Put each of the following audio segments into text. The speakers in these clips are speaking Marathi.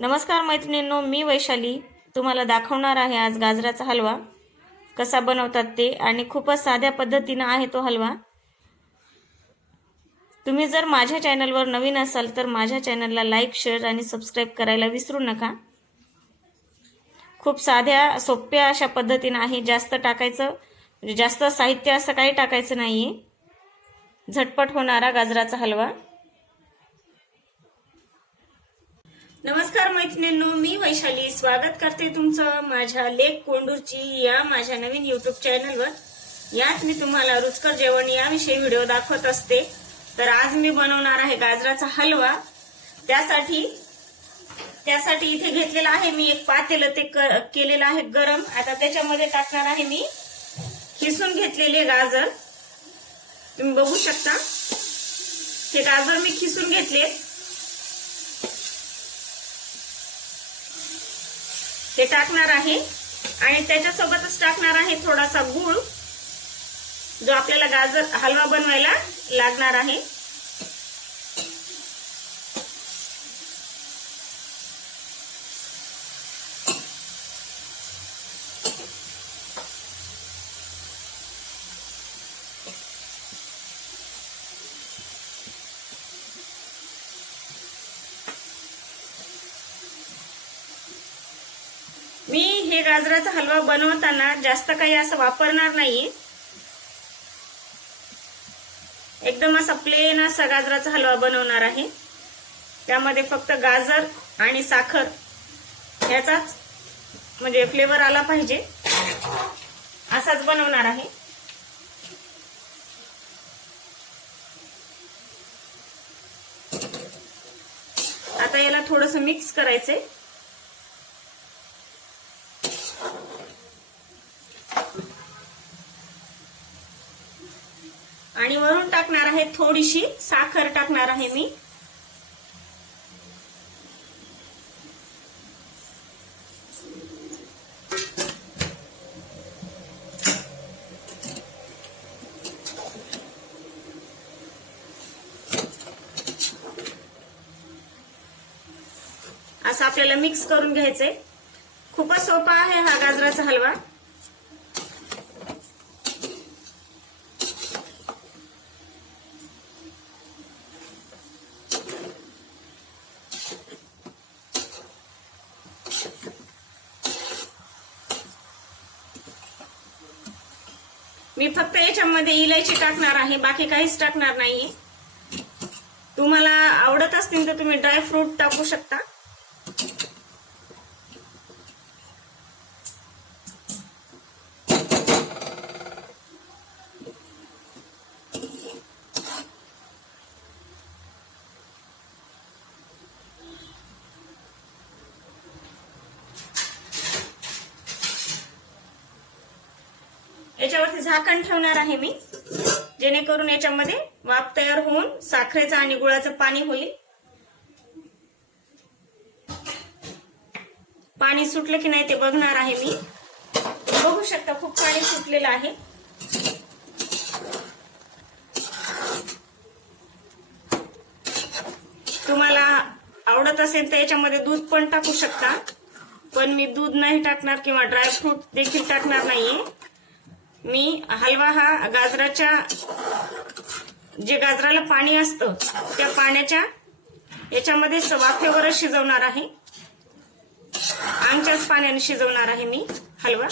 नमस्कार मैत्रिणींनो, मी वैशाली तुम्हाला दाखवणार आहे आज गाजराचा हलवा कसा बनवतात ते। आणि खूपच साध्या पद्धतीने आहे तो हलवा। तुम्ही जर माझ्या चॅनलवर नवीन असाल तर माझ्या चॅनलला लाईक, शेअर आणि सबस्क्राइब करायला विसरू नका। खूप साध्या सोप्या अशा पद्धतीने आहे। जास्त टाकायचं म्हणजे जास्त साहित्य असं काही टाकायचं नाहीये। झटपट होणारा गाजराचा हलवा। नमस्कार मैत्रिणींनो, मी वैशाली स्वागत करते तुमचं माझ्या लेक कोंडूरची या माझ्या नवीन यूट्यूब चॅनलवर। यात मी तुम्हाला रुचकर जेवण याविषयी व्हिडिओ दाखवत असते। तर आज मी बनवणार आहे गाजराचा हलवा। त्यासाठी इथे घेतलेला आहे मी एक पातेलं, ते केलेलं आहे गरम। आता त्याच्यामध्ये टाकणार आहे मी खिसून घेतलेले गाजर। तुम्ही बघू शकता हे गाजर मी खिसून घेतले। हे टाकणार आहे आणि त्याच्यासोबतच टाकणार आहे थोडासा गूळ, जो आपल्याला गाजर हलवा बनवायला लागणार आहे। मी हे गाजराचा हलवा बनवताना जास्त काही असं वापरणार नाहीये। एकदम असा प्लेन असा गाजराचा हलवा बनवणार आहे। त्यामध्ये फक्त गाजर आणि साखर याचाच म्हणजे फ्लेवर आला पाहिजे असाच बनवणार आहे। आता याला थोडंसं मिक्स करायचंय। आणि वरून टाकणार आहे थोडीशी साखर टाकणार आहे मी। असं आपल्याला मिक्स करून घ्यायचंय। खूपच सोपा आहे हा गाजराचा हलवा। मी फक्त याच्यामध्ये इलायची टाकणार आहे, बाकी काहीच टाकणार नाहीये। तुम्हाला आवडत असतील तर तुम्ही ड्राय फ्रूट टाकू शकता। याच्यावरती झाकण ठेवणार आहे मी, जेणेकरून याच्यामध्ये वाफ तयार होऊन साखरेचं आणि गुळाचं पाणी होईल। पाणी सुटलं की नाही ते बघणार आहे मी। बघू शकता खूप पाणी सुटलेलं आहे। तुम्हाला आवडत असेल तर याच्यामध्ये दूध पण टाकू शकता, पण मी दूध नाही टाकणार किंवा ड्रायफ्रूट देखील टाकणार नाहीये। मी हलवा हा जे गाजराला पाणी असतं त्या पाण्याच्या याच्यामध्ये वाफेवरच शिजवणार आहे। आमच्याच पाण्याने शिजवणार आहे मी हलवा।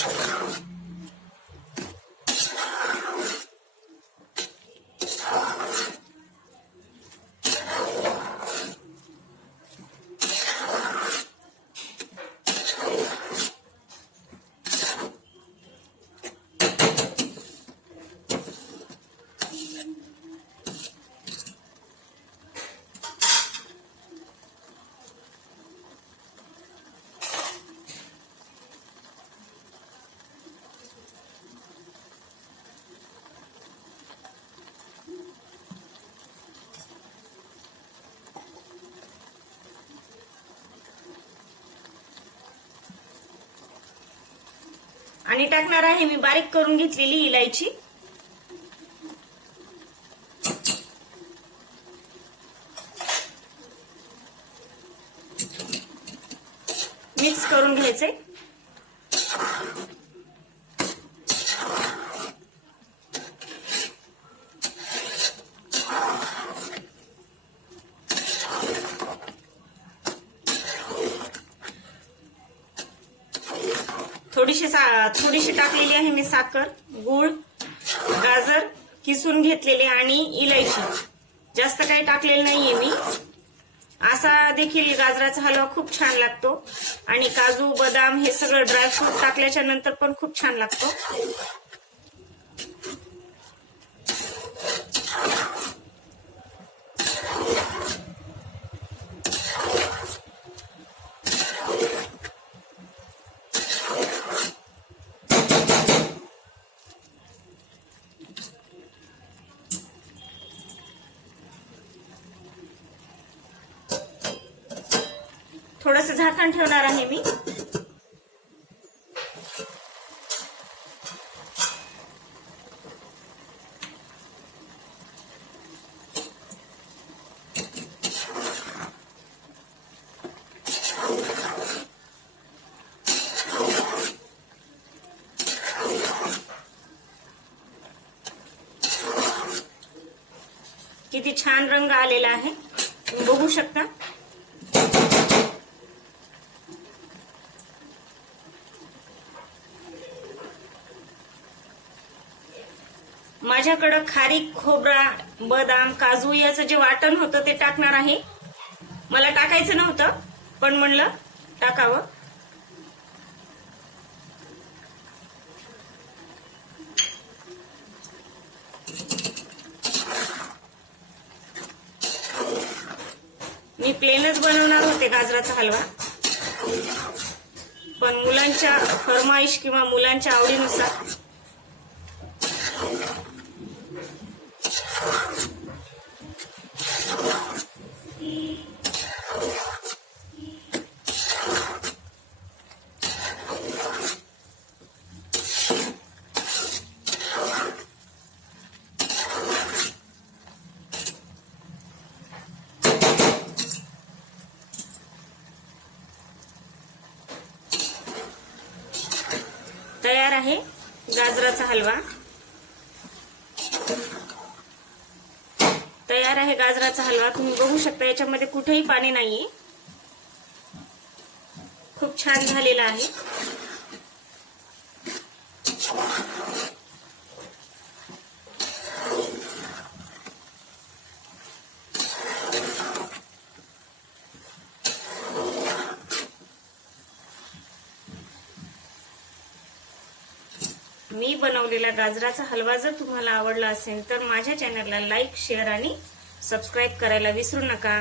आणि टाकणार आहे मी बारीक करून घेतलेली इलायची। मिक्स करून घ्यायचे. थोडीशी टाकलेली आहे मी साखर, गूळ, गाजर किसून घेतलेले आणि इलायची. जास्त काही टाकलेलं नाहीये मी. असा देखील गाजराचा हलवा खूप छान लागतो आणि काजू, बदाम हे सगळं ड्रायफ्रूट टाकल्याच्या नंतर पण खूप छान लागतो. थोडंसं झाकण ठेवणार आहे मी. किती छान रंग आलेला आहे तुम्ही बघू शकता. माझ्याकडं खारीक, खोबरा, बदाम, काजू याचं जे वाटण होतं ते टाकणार आहे. मला टाकायचं नव्हतं पण म्हणलं टाकावं. मी प्लेनच बनवणार होते गाजराचा हलवा, पण मुलांच्या फरमाईश किंवा मुलांच्या आवडीनुसार तयार आहे गाजराचा हलवा. तयार आहे गाजराचा हलवा. तुम्ही बघू शकता याच्यामध्ये कुठेही पाणी नाहीये. खूप छान झालेला आहे. मी बनवलेला गाजराचा हलवा जर तुम्हाला आवडला असेल तर माझ्या चॅनलला लाईक, शेअर आणि सबस्क्राईब करायला विसरू नका.